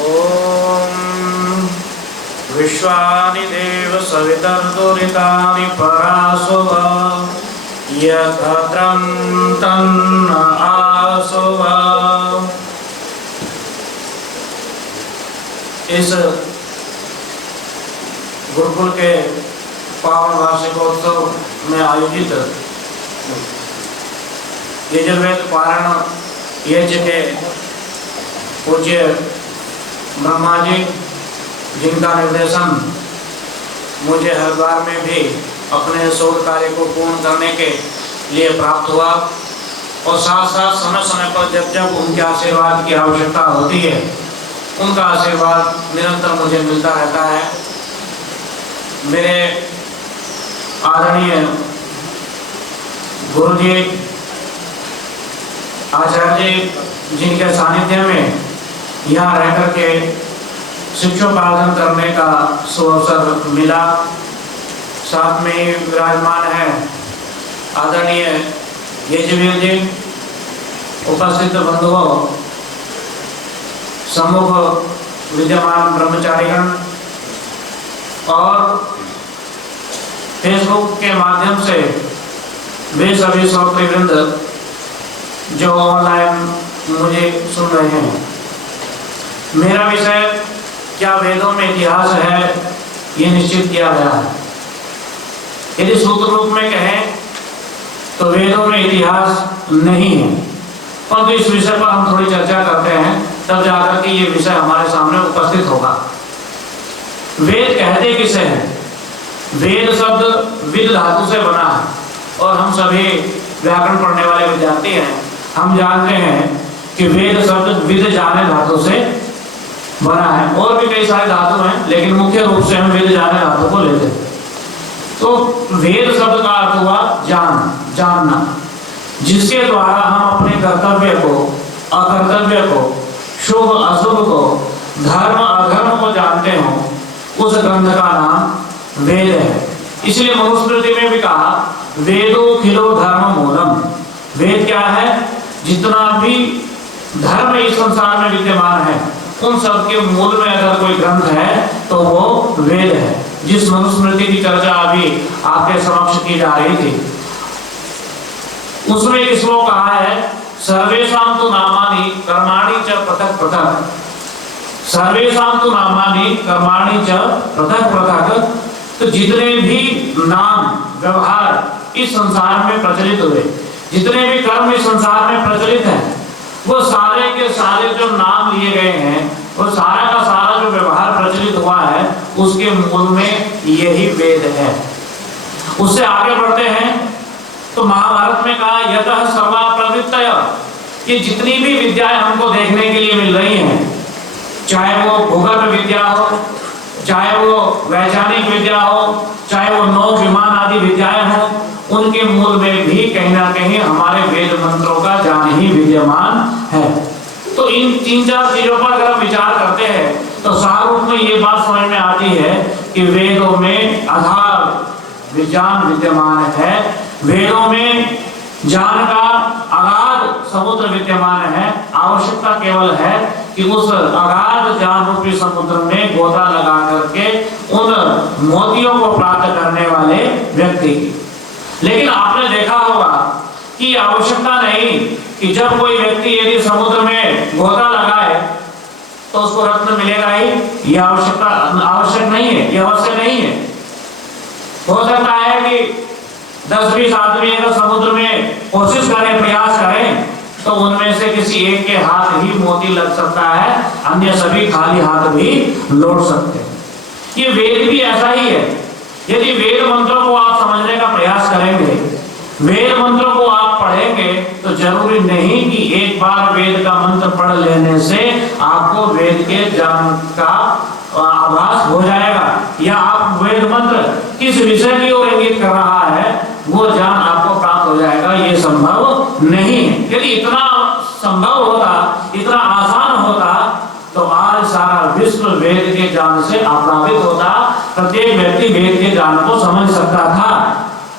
ओम विश्वानि देव सवितर्दुरितानि परासुव यथत्रं तन्न आसुव। इस गुरुकुल के पावन वार्षिकोत्सव में आयोजित यजुर्वेद पारायण यज्ञ के पूज्य ब्रह्मा जी, जिनका निर्देशन मुझे हरिद्वार में भी अपने शोध कार्य को पूर्ण करने के लिए प्राप्त हुआ और साथ साथ समय समय पर जब जब उनके आशीर्वाद की आवश्यकता होती है उनका आशीर्वाद निरंतर मुझे मिलता रहता है। मेरे आदरणीय गुरु जी, आचार्य जी, जिनके सानिध्य में यहाँ रह करके शिक्षोपार्जन करने का सुअवसर मिला, साथ में विराजमान है आदरणीय यजवीर जी, उपस्थित बंधुओं, सम्मुख विद्यमान ब्रह्मचारीगण और फेसबुक के माध्यम से वे सभी श्रोतृवृंद जो ऑनलाइन मुझे सुन रहे हैं। मेरा विषय क्या वेदों में इतिहास है, ये निश्चित किया गया है। यदि सूत्र रूप में कहें तो वेदों में इतिहास नहीं है, परंतु इस विषय पर हम थोड़ी चर्चा करते हैं, तब जाकर के ये विषय हमारे सामने उपस्थित होगा। वेद कहते किसे हैं? वेद शब्द विद धातु से बना है और हम सभी व्याकरण पढ़ने वाले विद्यार्थी हैं, हम जानते हैं कि वेद शब्द विद जाने धातु से बना है। और भी कई सारे धातु हैं, लेकिन मुख्य रूप से हम वेद जाने धातु को लेते हैं। तो वेद शब्द का अर्थ हुआ जानना, जिसके द्वारा हम अपने कर्तव्य को, अकर्तव्य को, शुभ अशुभ को, धर्म अधर्म को जानते हो, उस ग्रंथ का नाम वेद है। इसलिए मनुस्मृति में भी कहा वेदो खिलो धर्म मूलम। वेद क्या है? जितना भी धर्म इस संसार में विद्यमान है उन सब के मूल में अगर कोई ग्रंथ है तो वो वेद है। जिस मनुस्मृति की चर्चा अभी आपके समक्ष की जा रही थी, उसमें एक श्लोक कहा है, सर्वेषां तु नामानि कर्माणि च पृथक् पृथक्। सर्वेषां तु नामानि कर्माणि च पृथक् पृथक्। तो जितने भी नाम व्यवहार इस संसार में प्रचलित हुए, जितने भी कर्म इस संसार में प्रचलित हैं, वो सारे के सारे जो नाम लिए गए हैं, वो सारा का सारा जो व्यवहार प्रचलित हुआ है, उसके मूल में यही वेद है। उससे आगे बढ़ते हैं तो महाभारत में कहा यतः सर्वा प्रवृत्तय, कि जितनी भी विद्याएं हमको देखने के लिए मिल रही हैं, चाहे वो भूगर्भ विद्या हो, चाहे वो वैज्ञानिक विद्या हो, चाहे वो नौ विमान आदि विद्याएं हो, उनके मूल में भी कहीं ना कहीं हमारे वेद मंत्रों का ज्ञान ही विद्यमान है। तो इन तीन चार चीजों पर अगर हम विचार करते हैं तो सार रूप में ये बात समझ में आती है कि वेदों में अगाध विज्ञान विद्यमान है। वेदों में ज्ञान का अगाध समुद्र विद्यमान है। आवश्यकता केवल है कि उस अगाध ज्ञान रूपी समुद्र में गोता लगा करके उन मोतियों को प्राप्त करने वाले व्यक्ति की। लेकिन आपने देखा होगा कि आवश्यकता नहीं कि जब कोई व्यक्ति यदि समुद्र में गोता लगाए तो उसको रत्न मिलेगा ही, यह आवश्यक नहीं है, यह अवश्य नहीं है। हो सकता है कि 10-20 आदमी अगर समुद्र में कोशिश करें, प्रयास करें, तो उनमें से किसी एक के हाथ ही मोती लग सकता है, अन्य सभी खाली हाथ भी लौट सकते हैं। ये वेद भी ऐसा ही है। यदि वेद मंत्रों को आप समझने का प्रयास करेंगे, वेद मंत्रों को आप पढ़ेंगे, तो जरूरी नहीं कि एक बार वेद का मंत्र पढ़ लेने से आपको वेद के ज्ञान का आभास हो जाएगा, या आप वेद मंत्र किस विषय की ओर इंगित कर रहा है वो ज्ञान आपको प्राप्त हो जाएगा। ये संभव नहीं है। यदि इतना संभव होता, इतना आसान होता, तो आज सारा विश्व वेद के ज्ञान से आप्लावित होता, प्रत्येक व्यक्ति वेद के ज्ञान को समझ सकता था।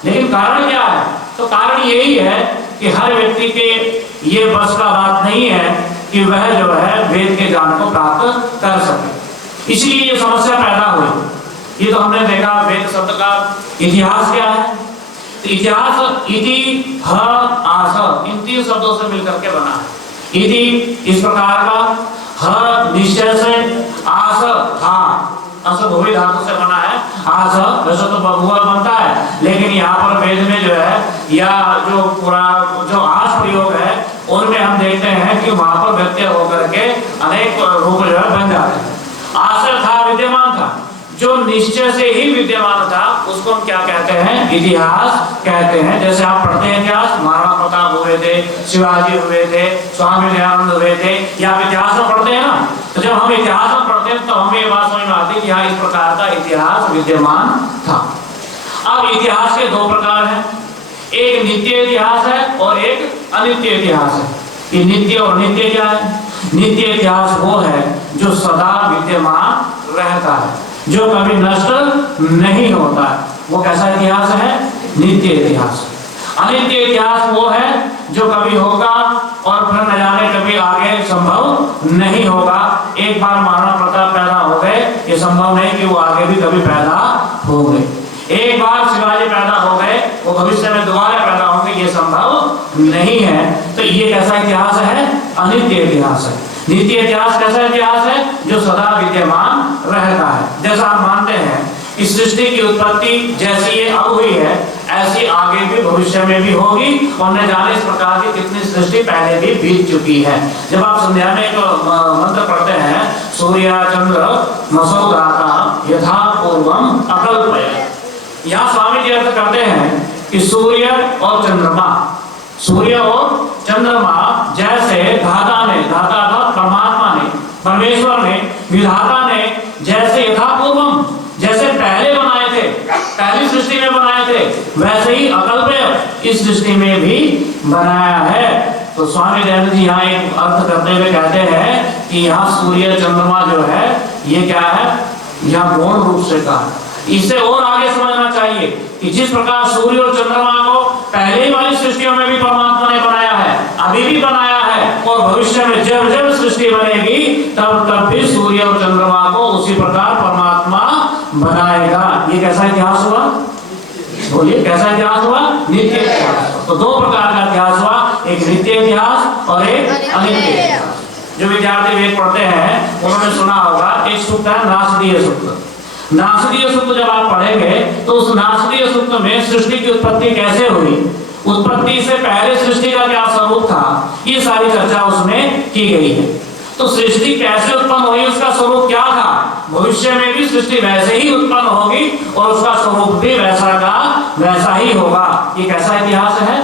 लेकिन कारण क्या है? तो कारण यही है कि हर व्यक्ति के ये बस का बात नहीं है कि वह जो है वेद के ज्ञान को प्राप्त कर सके। इसलिए ये समस्या पैदा हुई। ये तो हमने देखा वेद शब्द का इतिहास क्या है। तो इतिहास इति ह आस इन तीन शब्दों से मिलकर के बना है। इति इस प्रकार का, ह निश्चय से, आस था अस भूमि धातु से बना है। आस वैसे तो बहुवचन बनता है, लेकिन यहाँ पर वेद में जो है या जो पूरा जो आस प्रयोग है उनमें हम देखते हैं कि वहां पर व्यत्यय होकर के अनेक रूप जो है बन जाते हैं। आस था, विद्यमान था, जो निश्चय से ही विद्यमान था उसको हम क्या कहते हैं? इतिहास कहते हैं। जैसे आप पढ़ते हैं इतिहास, महाराणा प्रताप हुए थे, शिवाजी हुए थे, स्वामी दयानंद हुए थे, या आप इतिहास में पढ़ते हैं ना। तो जब हम इतिहास में पढ़ते हैं तो हमें ये बात समझ में आती है कि हाँ इस प्रकार का इतिहास विद्यमान था। अब इतिहास के दो प्रकार हैं, एक नित्य इतिहास है और एक अनित्य इतिहास है। ये नित्य और अनित्य क्या है? नित्य इतिहास वो है जो सदा विद्यमान रहता है, जो कभी नष्ट नहीं होता है, वो कैसा इतिहास है? नित्य इतिहास। अनित्य इतिहास वो है जो कभी होगा और फिर न जाने कभी आगे संभव नहीं होगा। एक बार महाराणा प्रताप पैदा हो गए, ये संभव नहीं कि वो आगे भी कभी पैदा हो गए। एक बार शिवाजी पैदा हो गए, वो भविष्य में दोबारा पैदा होंगे, ये संभव नहीं है। तो ये कैसा इतिहास है? अनित्य इतिहास है। नित्य इतिहास कैसा इतिहास है? जो सदा विद्यमान रहता है। जैसा आप मानते हैं कि सृष्टि की उत्पत्ति जैसी ये अब हुई है ऐसी आगे भी भविष्य में भी होगी, और न जाने इस प्रकार की कितनी सृष्टि पहले भी बीत चुकी है। जब आप संध्या में एक मंत्र पढ़ते हैं, सूर्य चंद्र मसौ दाता यथा पूर्वम अकल्पयत्, यहाँ स्वामी जी अर्थ करते हैं कि सूर्य और चंद्रमा, सूर्य और चंद्रमा जैसे धाता ने, धाता था परमात्मा ने, परमेश्वर ने, विधाता ने जैसे यथापूर्वम जैसे पहले बनाए थे, पहली सृष्टि में बनाए थे, वैसे ही अकल्प इस सृष्टि में भी बनाया है। तो स्वामी दयानंद जी यहाँ एक अर्थ करते हुए कहते हैं कि यहाँ सूर्य चंद्रमा जो है ये क्या है? यहाँ गौण रूप से कहा। इससे और आगे समझना चाहिए कि जिस प्रकार सूर्य और चंद्रमा को पहले वाली सृष्टियों में भी परमात्मा ने बनाया है, अभी भी बनाया है, और भविष्य में जब जब सृष्टि बनेगी तब तब भी सूर्य और चंद्रमा को उसी प्रकार परमात्मा बनाएगा। ये कैसा इतिहास हुआ? बोलिए कैसा इतिहास हुआ? नित्य इतिहास। तो दो प्रकार का इतिहास हुआ, एक नित्य इतिहास और एक अनित्य इतिहास। जो विद्यार्थी वेद पढ़ते हैं उन्होंने सुना होगा एक सूक्त है नासदीय सूक्त। नासदीय सूक्त जब आप पढ़ेंगे तो उस नासदीय सूक्त में सृष्टि की उत्पत्ति कैसे हुई, उत्पत्ति से पहले सृष्टि का क्या स्वरूप था, ये सारी चर्चा उसमें की गई है। तो सृष्टि कैसे उत्पन्न हुई, उसका स्वरूप क्या था, भविष्य में भी सृष्टि वैसे ही उत्पन्न होगी और उसका स्वरूप भी वैसा का वैसा ही होगा। ये कैसा इतिहास है?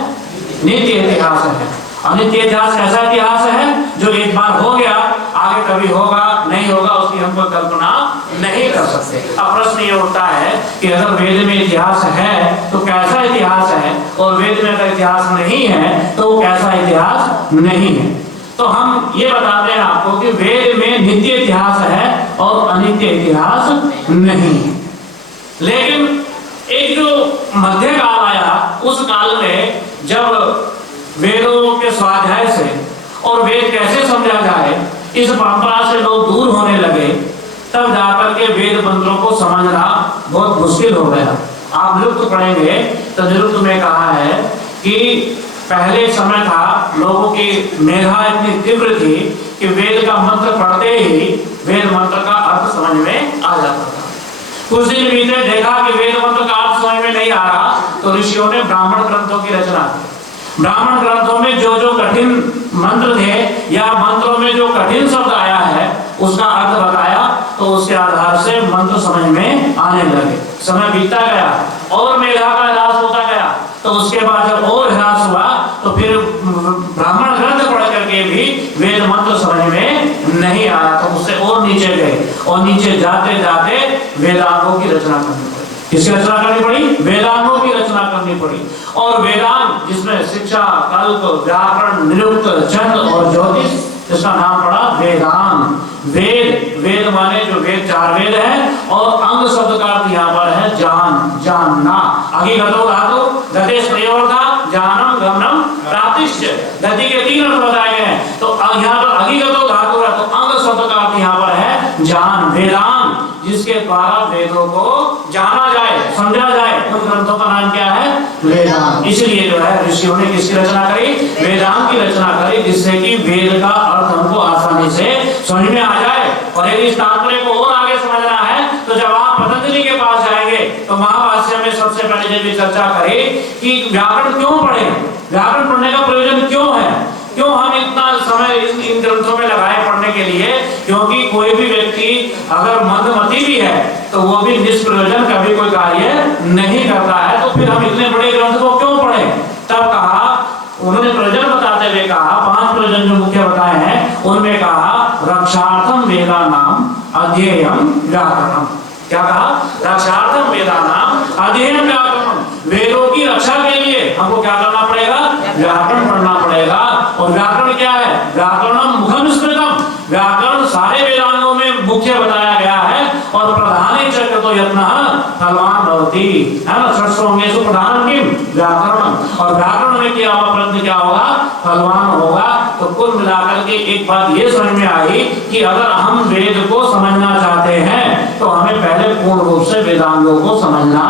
नित्य इतिहास है। अनित्य इतिहास कैसा इतिहास है? जो एक बार हो गया, आगे कभी होगा नहीं होगा उसकी हम कोई कल्पना नहीं कर सकते। अब प्रश्न ये उठता है कि अगर वेद में इतिहास है तो कैसा इतिहास है, और वेद में अगर इतिहास नहीं है तो कैसा इतिहास नहीं है। तो हम ये बताते हैं आपको कि वेद में नित्य इतिहास है और अनित्य इतिहास नहीं है। लेकिन एक जो मध्य काल आया, उस काल में जब वेदों के स्वाध्याय से और वेद कैसे समझा जाए इस परंपरा से लोग दूर होने लगे, तब जाकर के वेद मंत्रों को समझना बहुत मुश्किल हो गया। आप लुप्त पढ़ेंगे तो निरुक्त में कहा है कि पहले समय था लोगों की मेधा इतनी तीव्र थी कि वेद का मंत्र पढ़ते ही वेद मंत्र का अर्थ समझ में आ जाता था। कुछ दिन बीते, देखा कि वेद मंत्र का अर्थ समझ में नहीं आ रहा, तो ऋषियों ने ब्राह्मण ग्रंथों की रचना की। ब्राह्मण ग्रंथों में जो जो कठिन मंत्र थे या मंत्रों में जो कठिन शब्द आया है उसका अर्थ बताया, तो उसके आधार से मंत्र समझ में आने लगे। समय बीतता गया और मेधा का ह्रास होता गया, तो उसके बाद जब और ह्रास हुआ तो फिर ब्राह्मण ग्रंथ पढ़ करके भी वेद मंत्र समझ में नहीं आया, तो उससे और नीचे गए, और नीचे जाते जाते वेदांगों की रचना करनी पड़ी। किसकी रचना करनी पड़ी? वेदांगों की रचना करनी पड़ी। और वेदांग जिसमें शिक्षा, कल्प, व्याकरण, निरुक्त, छंद और ज्योतिष, इसका नाम पड़ा वेदांग। वेद, वेद माने जो वेद चार वेद है, और अंग शब्द का अर्थ यहाँ पर है जान, जानना। अगिगतो धातु गतेश प्रयोगता जानम गमनम प्रातिश्च, गति के तीन अर्थ बताए गए हैं। तो यहाँ पर अगिगत ज्ञान, वेदांत, जिसके द्वारा वेदों को जाना जाए, समझा जाए, उन ग्रंथों का नाम क्या है? वेदांत। इसलिए जो है ऋषियों ने किसकी रचना करी? वेदांत की रचना करी, जिससे कि वेद का अर्थ हमको आसानी से समझ में आ जाए। और यदि इस तात्पर्य को और आगे समझना है तो जब आप पतंजलि के पास जाएंगे तो महाभाष्य में सबसे पहले जब चर्चा करें कि व्याकरण क्यों पढ़े, व्याकरण पढ़ने का प्रयोजन क्यों है, क्यों हम इतना समय इन ग्रंथों में लगाए पढ़ने के लिए? क्योंकि कोई भी व्यक्ति अगर मंदमती भी है तो वो भी निष्प्रयोजन कभी कोई कार्य नहीं करता है, तो फिर हम इतने बड़े ग्रंथ को क्यों पढ़े? तब कहा, उन्होंने प्रयोजन बताते हुए कहा, 5 प्रयोजन जो मुख्य बताए हैं उनमें कहा रक्षार्थम वेदानाम अध्ययनम व्याकरणम। क्या कहा? रक्षार्थम वेदानाम अध्ययनम व्याकरणम। वेदों की रक्षा के लिए हमको क्या करना पड़ेगा? व्याकरण पढ़ना पड़ेगा। और व्याकरण क्या है? व्याकरणम मुखम स्मृतम। व्याकरण सारे वेदांगों में मुख्य बताया गया है। और प्रधान चक्र तो यत्न फलवान भवति, है ना? षट्सोंगेषु प्रधानम किम? व्याकरणम। और व्याकरण में किया हुआ प्रयत्न क्या होगा? फलवान होगा। तो कुल मिलाकर के एक बात ये समझ में आई कि अगर हम वेद को समझना चाहते हैं तो हमें पहले पूर्ण रूप से वेदांगों को समझना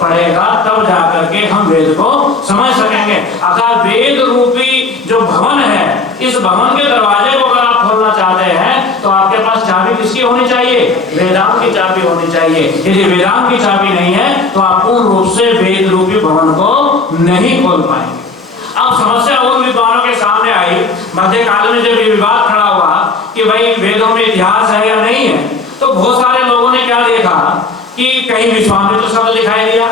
पड़ेगा, तब जाकर के हम वेद को समझ सकेंगे। अर्थात वेद रूपी जो भवन है, इस भवन के दरवाजे को अगर आप खोलना चाहते हैं तो आपके पास चाबी किसकी होनी चाहिए? वेदांत की चाबी होनी चाहिए। यदि वेदांत की चाबी नहीं है तो आप पूर्ण रूप से वेद रूपी भवन को नहीं खोल पाएंगे। अब समस्या उन विद्वानों के सामने आई मध्यकाल में, जब ये विवाद खड़ा हुआ कि भाई वेदों में इतिहास है या नहीं है, तो बहुत सारे लोगों ने क्या देखा कि कहीं विश्वामित्र शब्द दिखाई दिया,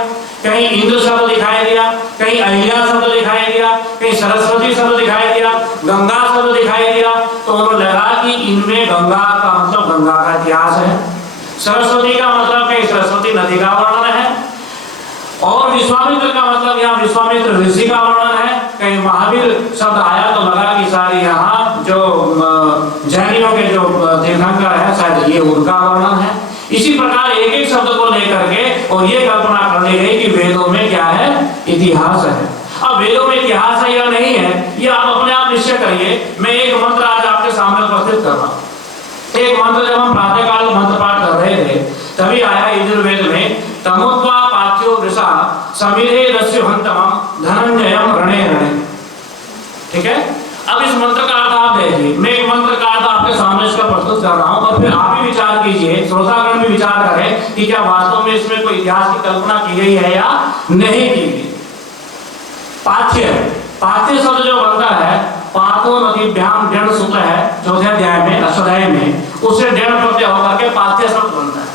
कहीं इंद्र शब्द दिखाई दिया, कहीं अहिल्या शब्द दिखाई दिया, कहीं सरस्वती शब्द दिखाई दिया, गंगा शब्द दिखाई दिया। तो उन्हें लगा कि इनमें गंगा का मतलब गंगा का इतिहास है, सरस्वती का मतलब कहीं सरस्वती नदी का वर्णन है, और विश्वामित्र का मतलब यहाँ विश्वामित्र ऋषि का वर्णन है। कहीं महावीर शब्द आया तो लगा कि सारी यहाँ जो जैनियों के जो तीर्थंकर है शायद ये उनका वर्णन है। इसी प्रकार एक एक शब्द को लेकर के और ये कल्पना कर ली गई कि वेदों में क्या है? इतिहास है। अब वेदों में इतिहास है या नहीं है ये आप अपने आप निश्चय करिए। मैं एक मंत्र आज आपके सामने उपस्थित कर रहा हूँ। एक मंत्र जब हम प्रातः काल मंत्र पाठ कर रहे थे तभी आया यजुर्वेद में तमोत्वा पाथ्यो वृषा समिधे दस्युहंतमं धनंजयम रणे रणे। ठीक है, अब इस मंत्र का अर्थ आप देखिए। मैं एक मंत्र का अर्थ आपके सामने इसका प्रस्तुत कर रहा हूं और फिर आप भी विचार कीजिए, श्रोतागण भी विचार करें कि क्या वास्तव में इसमें कोई इतिहास की कल्पना की गई है या नहीं की गई। पाथ्य, पाथ्य शब्द जो बनता है पाथो नदीभ्याम डेढ़ सूत्र है 4थे अध्याय में, अष्टाध्याय में, उससे डेढ़ प्रत्यय होकर के पाथ्य शब्द बनता है।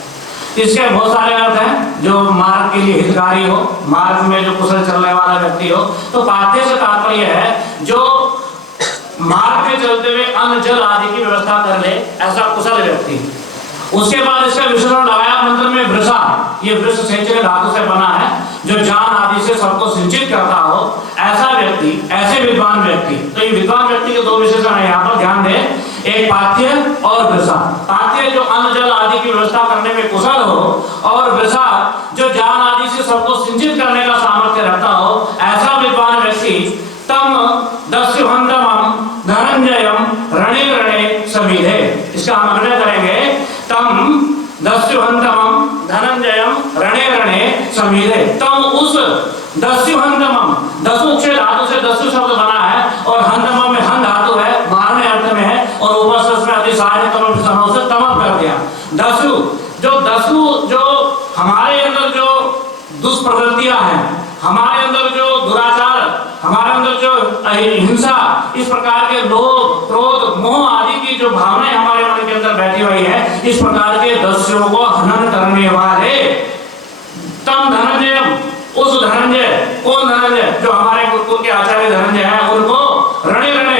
इसके बहुत सारे अर्थ हैं, जो मार्ग के लिए हितकारी हो, मार्ग में जो कुशल चलने वाला व्यक्ति हो। तो पाथ्य से तात्पर्य है जो मार्ग में चलते हुए अन्न जल आदि की व्यवस्था कर ले, ऐसा कुशल व्यक्ति। उसके बाद इसका विशेषण लगाया मंत्र में वृषा। ये वृष सिंचन धातु से बना है, जो जान आदि से सबको सिंचित करता हो, ऐसा व्यक्ति, ऐसे विद्वान व्यक्ति। तो ये विद्वान व्यक्ति के 2 विशेषण है, यहाँ पर ध्यान दें, एक पाथ्य और वृषा। पाथ्य जो अन्न जल आदि की व्यवस्था करने में कुशल हो, और वृषा जो जान आदि से सबको सिंचित करने का सामर्थ्य रखता हो, ऐसा विद्वान व्यक्ति तम दस्युहंतमं धनंजयम रणे रणे समिधे। इसका हम अन्वय करेंगे, तम दस्युहंतमं धनंजयम रणे रणे समिधे। तम उस दस्युहंतमं, दसु के धातु से दस्यु शब्द बना है और हंतमं में हन धातु है, मारने अर्थ में है, और ऊपर से उसमें अतिसार से तमप कर दिया। दस्यु जो हमारे अंदर जो दुष्प्रवृत्तियां हैं, हमारे अंदर जो दुराचार, हमारे अंदर जो हिंसा, इस प्रकार के लोभ क्रोध मोह आदि की जो भावनाएं हमारे मन के अंदर बैठी हुई है, इस प्रकार के दस्युओं को हनन करने वाले तम धनंजयम, उस धनंजय, कौन धनंजय? जो हमारे गुरुकुल के आचार्य धनंजय हैं, उनको रणे रणे।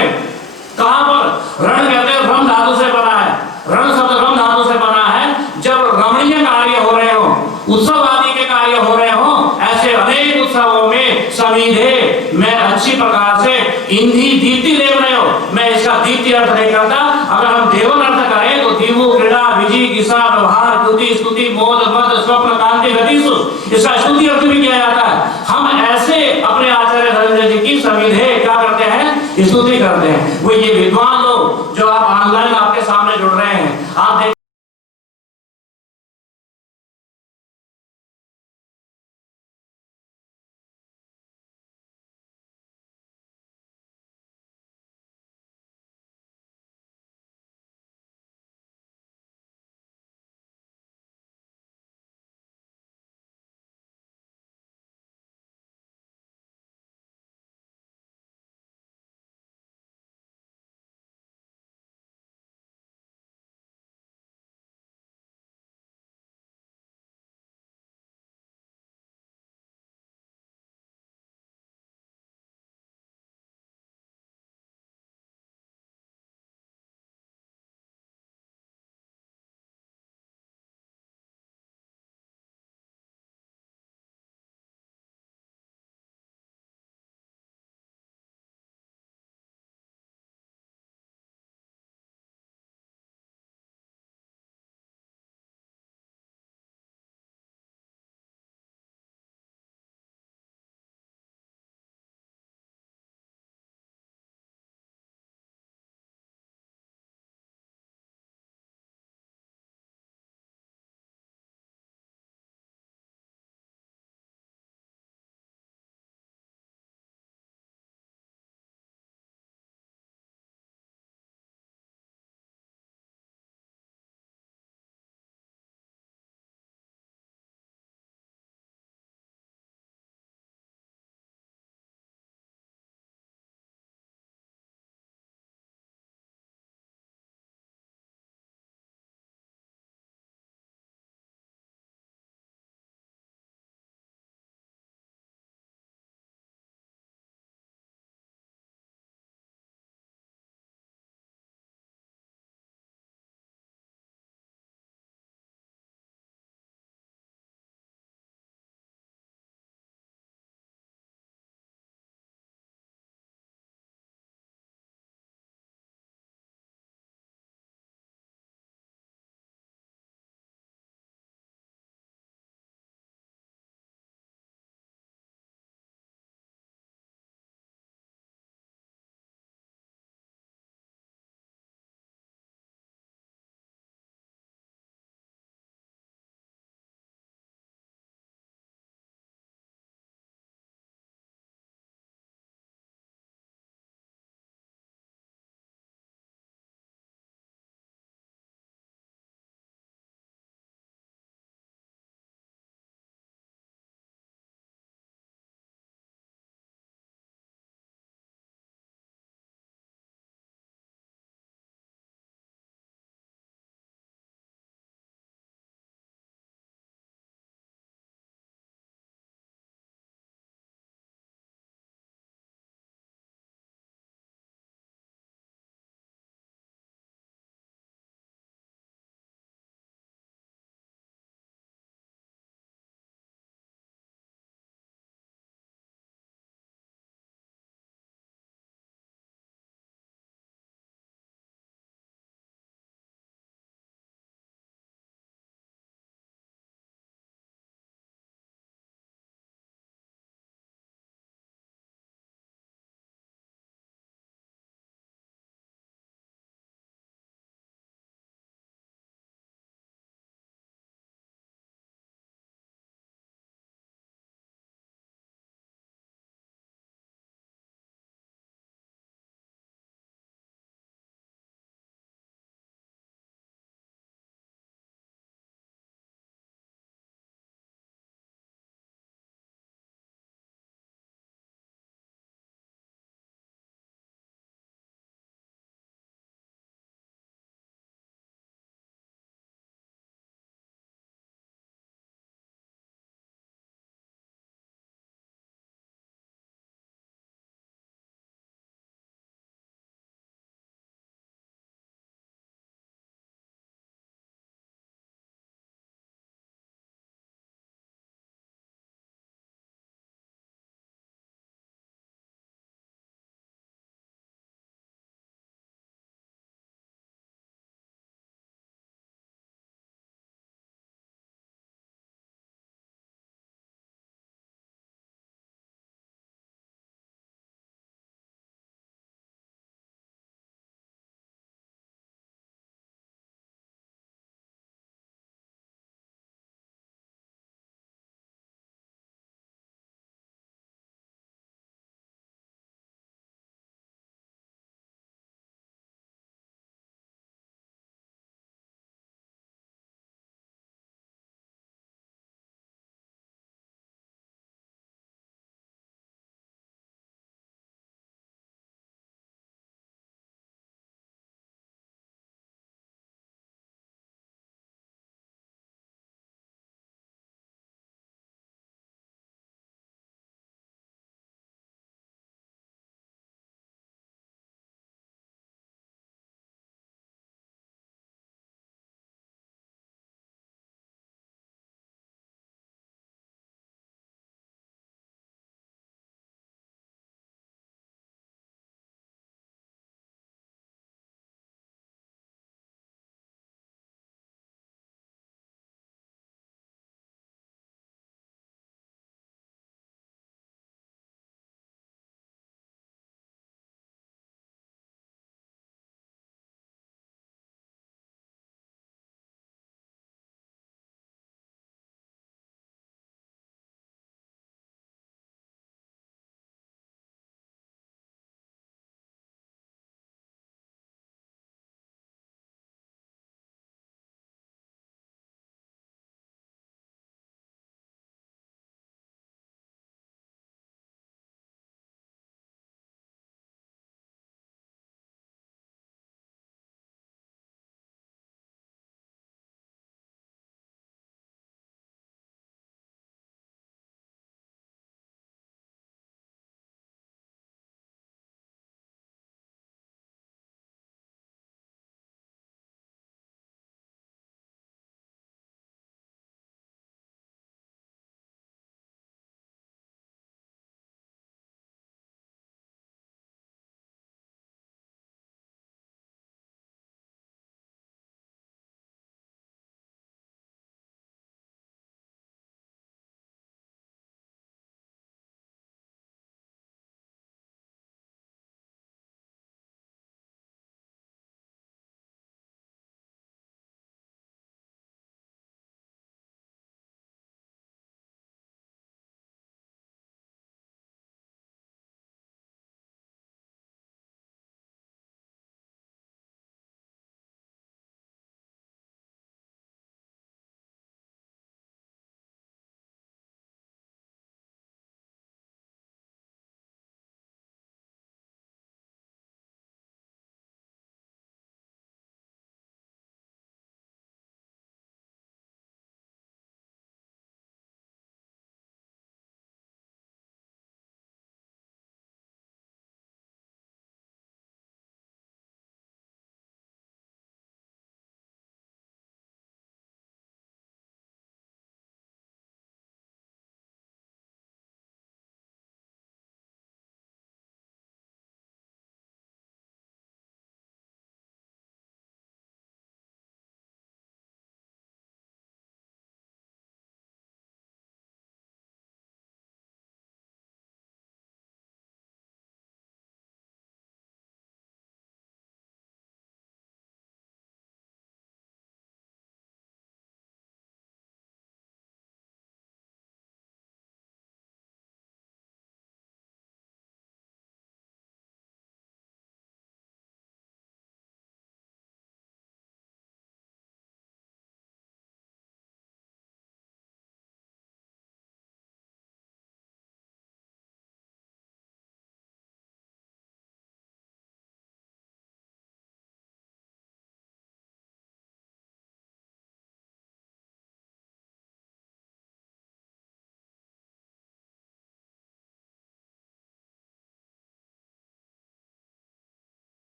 कहां पर? रण कहते हैं रम धातु से बना है, रण शब्द रम धातु से बना है। जब रमणीय कार्य हो रहे हो, उत्सव आदि के कार्य हो रहे हो, ऐसे अनेक उत्सवों में समिधे मैं अच्छी प्रकार से इंधी दीप्ति देव रहे हो। मैं इसका दीप्ति अर्थ नहीं करता, अगर हम देवन अर्थ करें तो दीवो क्रीड़ा विजय गिसा व्यवहार स्तुति स्तुति मोद मद स्वप्न कांति गतिसु, इसका स्तुति अर्थ भी किया जाता है। हम ऐसे अपने आचार्य धनंजय जी की समिधे क्या करते हैं? स्तुति करते हैं। वो ये विद्वान लोग जो आप ऑनलाइन आपके सामने जुड़ रहे हैं, आप